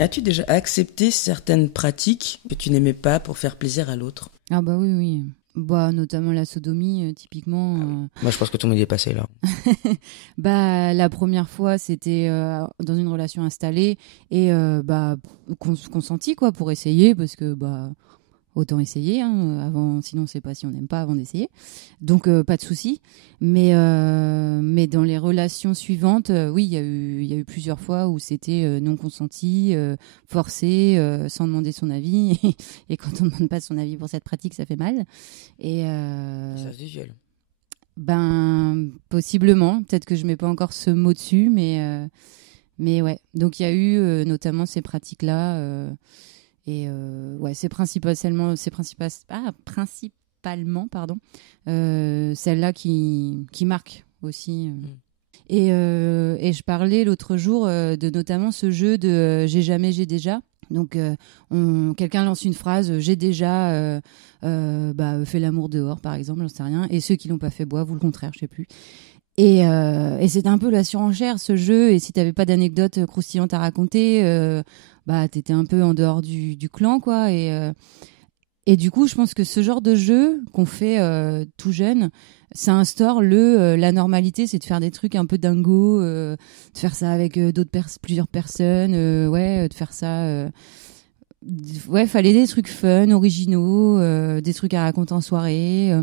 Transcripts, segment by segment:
As-tu déjà accepté certaines pratiques que tu n'aimais pas pour faire plaisir à l'autre? Ah bah oui, oui. Bah, notamment la sodomie, typiquement. Moi, je pense que tout le monde y est passé, là. Bah, la première fois, c'était dans une relation installée et consenti, quoi, pour essayer, parce que bah, autant essayer, hein, avant, sinon, on ne sait pas si on n'aime pas avant d'essayer. Donc, pas de souci. Mais dans les relations suivantes, oui, il y a eu plusieurs fois où c'était non consenti, forcé, sans demander son avis. Et quand on ne demande pas son avis pour cette pratique, ça fait mal. Et Ça se dit viol. ben, possiblement. Peut-être que je mets pas encore ce mot dessus, mais ouais. Donc, il y a eu notamment ces pratiques-là. Ouais, principalement, pardon, celle-là qui marque aussi. Et je parlais l'autre jour de notamment ce jeu de j'ai jamais, j'ai déjà. Donc, quelqu'un lance une phrase, j'ai déjà fait l'amour dehors, par exemple, j'en sais rien. Et ceux qui l'ont pas fait boivent, ou le contraire, je sais plus. Et c'était un peu la surenchère, ce jeu. Et si t'avais pas d'anecdotes croustillantes à raconter, t'étais un peu en dehors du clan, quoi. Et du coup, je pense que ce genre de jeu qu'on fait tout jeune, ça instaure la normalité, c'est de faire des trucs un peu dingo, de faire ça avec plusieurs personnes, de faire ça. Ouais, fallait des trucs fun, originaux, des trucs à raconter en soirée.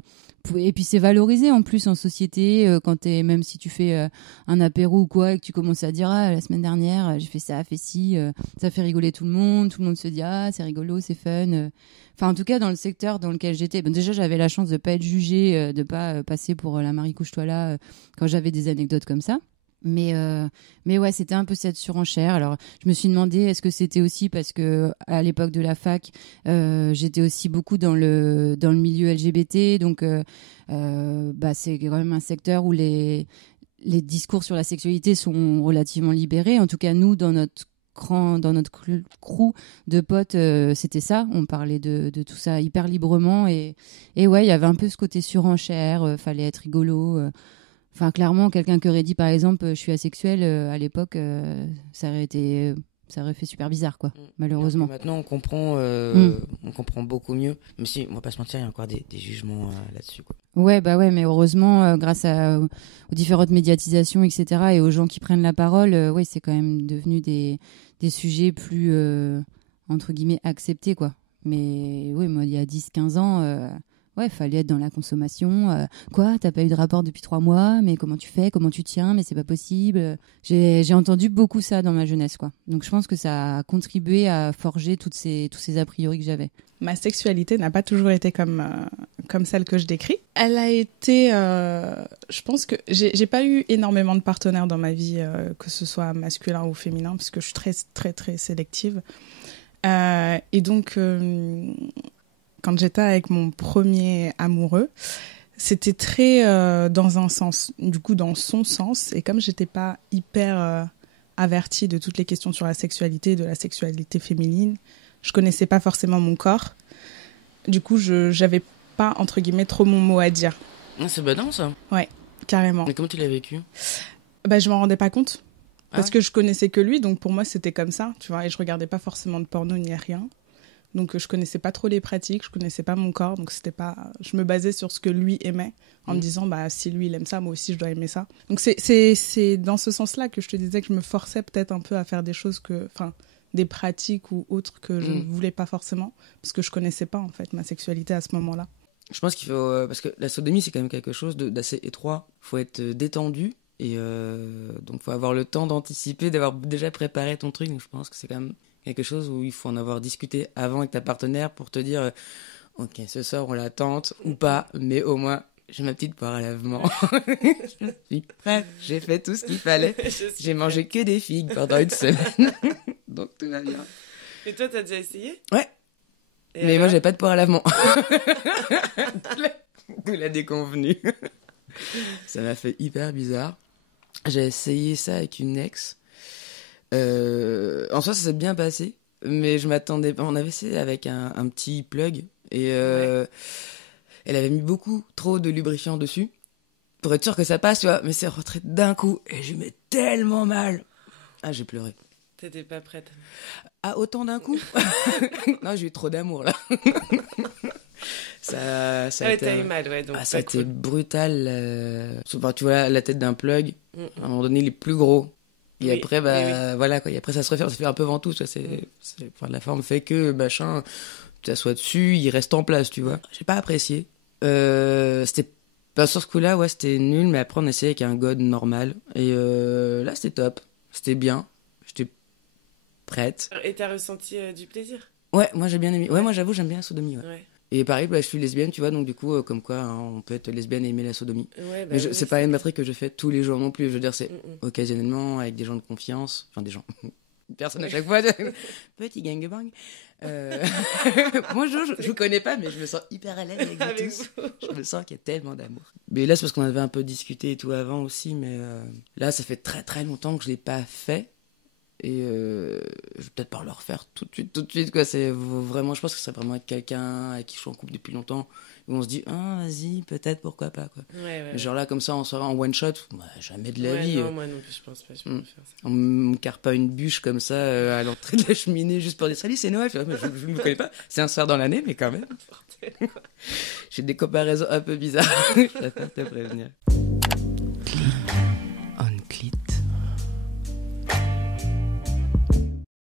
Et puis c'est valorisé en plus en société même si tu fais un apéro ou quoi et que tu commences à dire la semaine dernière j'ai fait ça, fait ci, ça fait rigoler tout le monde se dit c'est rigolo, c'est fun. Enfin en tout cas dans le secteur dans lequel j'étais, déjà j'avais la chance de pas être jugée, de pas passer pour la Marie couche-toi là quand j'avais des anecdotes comme ça. Mais ouais, c'était un peu cette surenchère. Alors, je me suis demandé, est-ce que c'était aussi parce que à l'époque de la fac, j'étais aussi beaucoup dans le milieu LGBT, donc c'est quand même un secteur où les discours sur la sexualité sont relativement libérés. En tout cas, nous, dans notre crew de potes, c'était ça. On parlait de tout ça hyper librement et ouais, il y avait un peu ce côté surenchère. Fallait être rigolo. Enfin, clairement, quelqu'un qui aurait dit, par exemple, je suis asexuel, à l'époque, ça aurait fait super bizarre, quoi, malheureusement. Maintenant, on comprend beaucoup mieux. Mais si, on va pas se mentir, il y a encore des jugements là-dessus, quoi. Ouais, mais heureusement, grâce aux différentes médiatisations, etc., et aux gens qui prennent la parole, c'est quand même devenu des sujets plus, entre guillemets, acceptés, quoi. Mais oui, moi, il y a 10-15 ans... Ouais, fallait être dans la consommation. Quoi, t'as pas eu de rapport depuis 3 mois? Mais comment tu fais? Comment tu tiens? Mais c'est pas possible. J'ai entendu beaucoup ça dans ma jeunesse, quoi. Donc je pense que ça a contribué à forger tous ces a priori que j'avais. Ma sexualité n'a pas toujours été comme celle que je décris. Elle a été... je pense que j'ai pas eu énormément de partenaires dans ma vie, que ce soit masculin ou féminin, parce que je suis très, très, très sélective. Et donc... quand j'étais avec mon premier amoureux, c'était très dans un sens, du coup dans son sens. Et comme j'étais pas hyper avertie de toutes les questions sur la sexualité, de la sexualité féminine, je connaissais pas forcément mon corps. Du coup, j'avais pas, entre guillemets, trop mon mot à dire. Ah, c'est badant, ça. Ouais, carrément. Mais comment tu l'as vécu? Je m'en rendais pas compte. Parce que je connaissais que lui, donc pour moi, c'était comme ça, tu vois. Et je regardais pas forcément de porno ni rien. Donc, je connaissais pas trop les pratiques, je connaissais pas mon corps, donc c'était pas... Je me basais sur ce que lui aimait, en me disant, si lui, il aime ça, moi aussi, je dois aimer ça. Donc, c'est dans ce sens-là que je te disais que je me forçais peut-être un peu à faire des choses des pratiques ou autres que je ne voulais pas forcément, parce que je connaissais pas, en fait, ma sexualité à ce moment-là. Je pense qu'il faut... parce que la sodomie, c'est quand même quelque chose d'assez étroit. Il faut être détendu, et donc il faut avoir le temps d'anticiper, d'avoir déjà préparé ton truc. Donc, je pense que c'est quand même... quelque chose où il faut en avoir discuté avant avec ta partenaire pour te dire ok, ce soir on la tente ou pas, mais au moins j'ai ma petite poire à lavement. Je suis prête, j'ai fait tout ce qu'il fallait, j'ai mangé que des figues pendant une semaine. Donc tout va bien. Et toi, t'as déjà essayé? Ouais. Et mais moi j'ai pas de poire à lavement. D'où la déconvenue. Ça m'a fait hyper bizarre. J'ai essayé ça avec une ex. En soi, ça s'est bien passé, mais je m'attendais pas. On avait essayé avec un petit plug et elle avait mis beaucoup trop de lubrifiant dessus pour être sûr que ça passe, tu vois. Mais c'est rentré d'un coup et je mets tellement mal. Ah, j'ai pleuré. T'étais pas prête. Ah, autant d'un coup? Non, j'ai eu trop d'amour, là. Ça a ouais, été... t'as eu mal, ouais. Donc ça a été cool. brutal. Enfin, tu vois, la tête d'un plug, à un moment donné, il est plus gros. Et Oui, après, oui. voilà, quoi. Et après, ça se referme, ça fait un peu ventoux, tu vois. Enfin, la forme fait que, machin, tu t'assois dessus, il reste en place, tu vois. J'ai pas apprécié. C'était pas sur ce coup-là, ouais, c'était nul, mais après, on essayait avec un god normal. Et là, c'était top. C'était bien. J'étais prête. Et t'as ressenti du plaisir? Ouais, moi, j'ai bien aimé. Ouais, moi, j'avoue, j'aime bien la sodomie, ouais. Ouais. Et pareil, je suis lesbienne, tu vois, donc du coup, comme quoi, hein, on peut être lesbienne et aimer la sodomie. Ouais, bah Mais oui, c'est pas une matrice que je fais tous les jours non plus. Je veux dire, c'est Mm. occasionnellement avec des gens de confiance. Enfin, des gens. Une personne à chaque fois. Petit gangbang. Moi, je vous connais pas, mais je me sens hyper à l'aise avec vous Avec tous. vous. Je me sens qu'il y a tellement d'amour. Mais là, c'est parce qu'on avait un peu discuté et tout avant aussi. Mais là, ça fait très très longtemps que je l'ai pas fait. Et je vais peut-être pas le refaire tout de suite, quoi. C'est vraiment, je pense que c'est vraiment avec quelqu'un avec qui je suis en couple depuis longtemps, où on se dit, ah, vas-y, peut-être, pourquoi pas, quoi. Ouais. Genre là, comme ça, on sort en one shot, bah, jamais de la Ouais, vie. non, moi non plus, je pense pas, je peux faire ça. On me carre pas une bûche comme ça à l'entrée de la cheminée juste pour dire, salut, c'est Noël. Je ne me connais pas. C'est un soir dans l'année, mais quand même. J'ai des comparaisons un peu bizarres. Je préfère te prévenir.